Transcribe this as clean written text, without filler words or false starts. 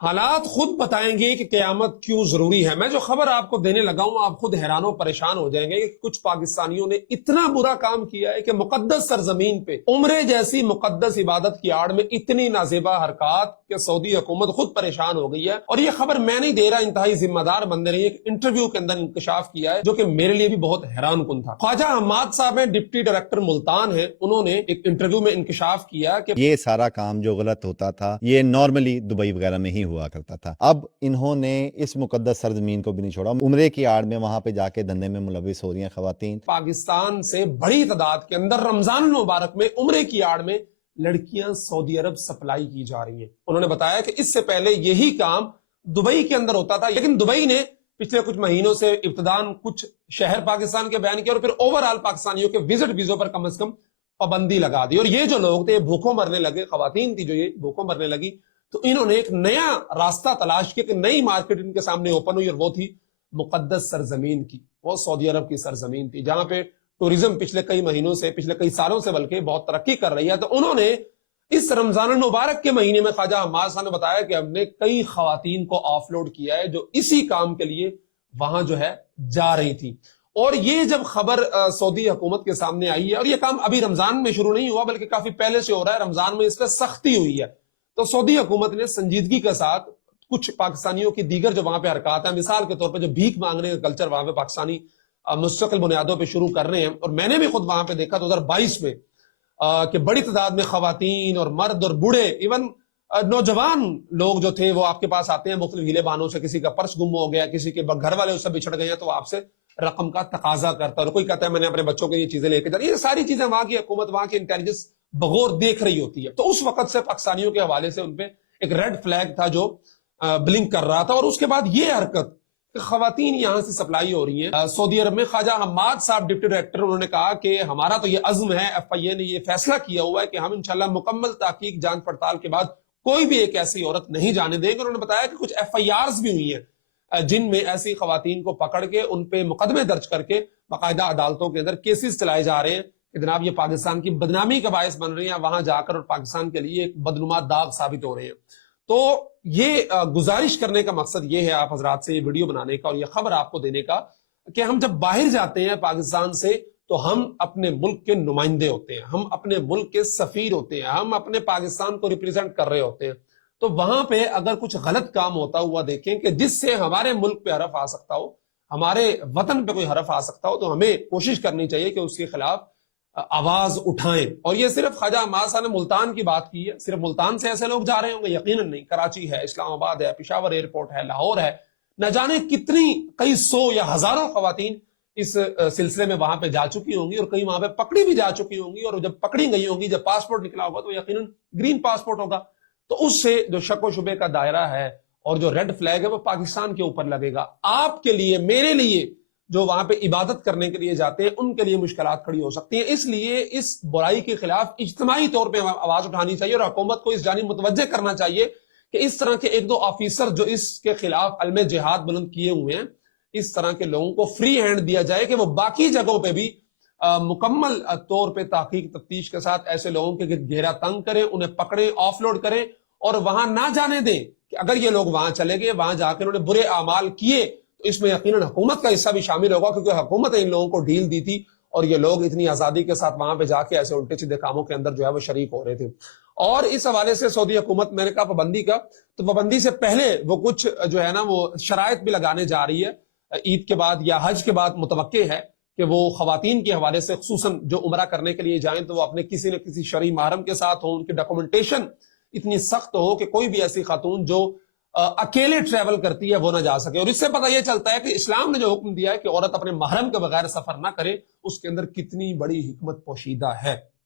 حالات خود بتائیں گے کہ قیامت کیوں ضروری ہے۔ میں جو خبر آپ کو دینے لگا ہوں آپ خود حیران و پریشان ہو جائیں گے کہ کچھ پاکستانیوں نے اتنا برا کام کیا ہے کہ مقدس سرزمین پہ عمرے جیسی مقدس عبادت کی آڑ میں اتنی نازیبا حرکات کہ سعودی حکومت خود پریشان ہو گئی ہے۔ اور یہ خبر میں نہیں دے رہا، انتہائی ذمہ دار بندے نے ایک انٹرویو کے اندر انکشاف کیا ہے جو کہ میرے لیے بھی بہت حیران کن تھا۔ خواجہ حماد صاحب ہیں، ڈپٹی ڈائریکٹر ملتان ہیں، انہوں نے ایک انٹرویو میں انکشاف کیا کہ یہ سارا کام جو غلط ہوتا تھا یہ نارملی دبئی وغیرہ میں ہی ہوا کرتا تھا۔ اب انہوں نے اس مقدس سرزمین کو بھی نہیں چھوڑا، عمرے کی آڑ میں وہاں پہ جا کے دھندے میں ملوث ہو رہی ہیں خواتین۔ پاکستان سے بڑی تعداد کے اندر رمضان المبارک میں عمرے کی آڑ میں لڑکیاں سعودی عرب سپلائی کی جا رہی ہیں۔ انہوں نے بتایا کہ اس سے پہلے یہی کام دبئی کے اندر ہوتا تھا، لیکن دبئی نے پچھلے کچھ مہینوں سے ابتداً کچھ شہر پاکستان کے بیان کیا اور پھر اوورال پاکستانیوں کے وزٹ ویزوں پر کم از کم پابندی لگا دی، اور یہ جو لوگ تھے بھوکوں مرنے لگے، خواتین تھی جو یہ بھوکوں مرنے لگی، تو انہوں نے ایک نیا راستہ تلاش کیا کہ نئی مارکیٹ ان کے سامنے اوپن ہوئی، اور وہ تھی مقدس سرزمین کی۔ وہ سعودی عرب کی سرزمین تھی جہاں پہ ٹورزم پچھلے کئی مہینوں سے، پچھلے کئی سالوں سے بلکہ بہت ترقی کر رہی ہے۔ تو انہوں نے اس رمضان المبارک کے مہینے میں خواجہ حماد صاحب نے بتایا کہ ہم نے کئی خواتین کو آف لوڈ کیا ہے جو اسی کام کے لیے وہاں جو ہے جا رہی تھی۔ اور یہ جب خبر سعودی حکومت کے سامنے آئی ہے، اور یہ کام ابھی رمضان میں شروع نہیں ہوا بلکہ کافی پہلے سے ہو رہا ہے، رمضان میں اس پہ سختی ہوئی ہے، تو سعودی حکومت نے سنجیدگی کے ساتھ کچھ پاکستانیوں کی دیگر جو وہاں پہ حرکات ہیں، مثال کے طور پہ جو بھیک مانگنے کا کلچر وہاں پہ پاکستانی مستقل بنیادوں پہ شروع کر رہے ہیں، اور میں نے بھی خود وہاں پہ دیکھا 2022 میں کہ بڑی تعداد میں خواتین اور مرد اور بوڑھے، ایون نوجوان لوگ جو تھے وہ آپ کے پاس آتے ہیں مختلف ہیلے بہانوں سے، کسی کا پرس گم ہو گیا، کسی کے گھر والے اس سے بچھڑ گئے ہیں تو وہ آپ سے رقم کا تقاضا کرتا ہے، اور کوئی کہتا ہے میں نے اپنے بچوں کے یہ چیزیں لے کے جا، یہ ساری چیزیں وہاں کی حکومت، وہاں کی انٹیلیجنس بغور دیکھ رہی ہوتی ہے۔ تو اس وقت سے پاکستانیوں کے حوالے سے ان پہ ایک ریڈ فلیگ تھا جو بلنک کر رہا تھا، اور اس کے بعد یہ حرکت کہ خواتین یہاں سے سپلائی ہو رہی ہیں سعودی عرب میں۔ خواجہ حماد صاحب ڈپٹی ڈائریکٹر، انہوں نے کہا کہ ہمارا تو یہ عزم ہے، ایف آئی اے نے یہ فیصلہ کیا ہوا ہے کہ ہم انشاءاللہ مکمل تحقیق جانچ پڑتال کے بعد کوئی بھی ایک ایسی عورت نہیں جانے دیں گے۔ انہوں نے بتایا کہ کچھ ایف آئی آرز بھی ہوئی ہیں جن میں ایسی خواتین کو پکڑ کے ان پہ مقدمے درج کر کے باقاعدہ عدالتوں کے اندر کیسز چلائے جا رہے ہیں کہ جناب یہ پاکستان کی بدنامی کا باعث بن رہی ہیں، وہاں جا کر اور پاکستان کے لیے ایک بدنما داغ ثابت ہو رہے ہیں۔ تو یہ گزارش کرنے کا مقصد یہ ہے آپ حضرات سے یہ ویڈیو بنانے کا اور یہ خبر آپ کو دینے کا کہ ہم جب باہر جاتے ہیں پاکستان سے تو ہم اپنے ملک کے نمائندے ہوتے ہیں، ہم اپنے ملک کے سفیر ہوتے ہیں، ہم اپنے پاکستان کو ریپرزینٹ کر رہے ہوتے ہیں۔ تو وہاں پہ اگر کچھ غلط کام ہوتا ہوا دیکھیں کہ جس سے ہمارے ملک پہ حرف آ سکتا ہو، ہمارے وطن پہ کوئی حرف آ سکتا ہو، تو ہمیں کوشش کرنی چاہیے کہ اس کے خلاف آواز اٹھائیں۔ اور یہ صرف خواجہ حماد صاحب نے ملتان کی بات کی ہے، صرف ملتان سے ایسے لوگ جا رہے ہوں گے؟ یقیناً نہیں، کراچی ہے، اسلام آباد ہے، پشاور ایئرپورٹ ہے، لاہور ہے، نہ جانے کتنی کئی سو یا ہزاروں خواتین اس سلسلے میں وہاں پہ جا چکی ہوں گی، اور کئی وہاں پہ پکڑی بھی جا چکی ہوں گی، اور جب پکڑی گئی ہوں گی، جب پاسپورٹ نکلا ہوگا تو یقیناً گرین پاسپورٹ ہوگا، تو اس سے جو شک و شبے کا دائرہ ہے اور جو ریڈ فلیگ ہے وہ پاکستان کے اوپر لگے گا۔ آپ کے لیے، میرے لیے، جو وہاں پہ عبادت کرنے کے لیے جاتے ہیں، ان کے لیے مشکلات کھڑی ہو سکتی ہیں۔ اس لیے اس برائی کے خلاف اجتماعی طور پہ آواز اٹھانی چاہیے، اور حکومت کو اس جانب متوجہ کرنا چاہیے کہ اس طرح کے ایک دو آفیسر جو اس کے خلاف علم جہاد بلند کیے ہوئے ہیں، اس طرح کے لوگوں کو فری ہینڈ دیا جائے کہ وہ باقی جگہوں پہ بھی مکمل طور پہ تحقیق تفتیش کے ساتھ ایسے لوگوں کے گھیرا تنگ کریں، انہیں پکڑیں، آف لوڈ کریں، اور وہاں نہ جانے دیں کہ اگر یہ لوگ وہاں چلے گئے، وہاں جا کے انہوں نے برے اعمال کیے تو اس میں یقیناً حکومت کا حصہ بھی شامل ہوگا، کیونکہ حکومت نے ان لوگوں کو ڈھیل دی تھی اور یہ لوگ اتنی آزادی کے ساتھ وہاں پہ جا کے ایسے الٹے سیدھے کاموں کے اندر جو ہے وہ شریک ہو رہے تھے۔ اور اس حوالے سے سعودی حکومت، میں نے کہا پابندی کا، تو پابندی سے پہلے وہ کچھ جو ہے نا وہ شرائط بھی لگانے جا رہی ہے۔ عید کے بعد یا حج کے بعد متوقع ہے کہ وہ خواتین کے حوالے سے خصوصاً جو عمرہ کرنے کے لیے جائیں تو وہ اپنے کسی نہ کسی شرعی محرم کے ساتھ ہوں، ان کی ڈاکومنٹیشن اتنی سخت ہو کہ کوئی بھی ایسی خاتون جو اکیلے ٹریول کرتی ہے وہ نہ جا سکے۔ اور اس سے پتہ یہ چلتا ہے کہ اسلام نے جو حکم دیا ہے کہ عورت اپنے محرم کے بغیر سفر نہ کرے، اس کے اندر کتنی بڑی حکمت پوشیدہ ہے۔